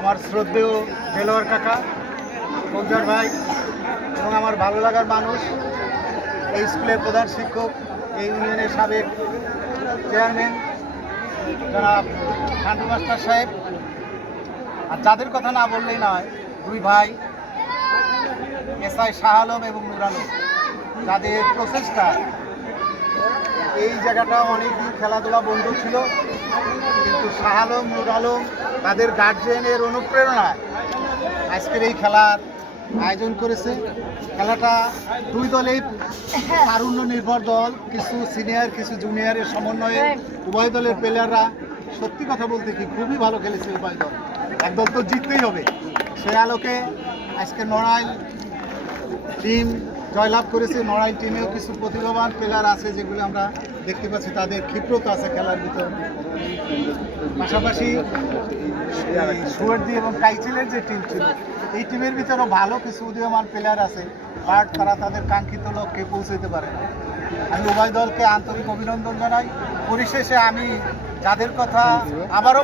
আমার শ্রদ্ধেয় দেলোয়ার কাকা, ফৌজদার ভাই এবং আমার ভালো লাগার মানুষ, এই স্কুলের প্রধান শিক্ষক, এই ইউনিয়নের সাবেক চেয়ারম্যান জনাব খান্ডু মাস্টার সাহেব, আর যাদের কথা না বললেই নয়, দুই ভাই এসআই শাহ আলম এবং নূর আলম, যাদের প্রচেষ্টা এই জায়গাটা অনেকদিন খেলাধুলা বন্ধ ছিল, কিন্তু শাহ আলম, নূর আলম তাদের গার্জেনের অনুপ্রেরণায় আজকের এই খেলার আয়োজন করেছে। খেলাটা দুই দলেই তারুণ্য নির্ভর দল, কিছু সিনিয়র কিছু জুনিয়রের সমন্বয়ে উভয় দলের প্লেয়াররা সত্যি কথা বলতে কি খুবই ভালো খেলেছে। উভয় দল, একদল তো জিততেই হবে, সে আলোকে আজকে নড়াইল টিম জয়লাভ করেছে। নড়াইল টিমেও কিছু প্রতিভাবান প্লেয়ার আছে, যেগুলো আমরা দেখতে পাচ্ছি তাদের ক্ষিপ্রতা আছে খেলার ভিতর। পাশাপাশি সুয়ার্দি এবং কাইচেলের যে টিম ছিল, এই টিমের ভিতরেও ভালো কিছু উদীয়মান প্লেয়ার আছে, বাট তারা তাদের কাঙ্ক্ষিত লক্ষ্যে পৌঁছাতে পারে না। আমি উভয় দলকে আন্তরিক অভিনন্দন জানাই। পরিশেষে আমি যাদের কথা আবারও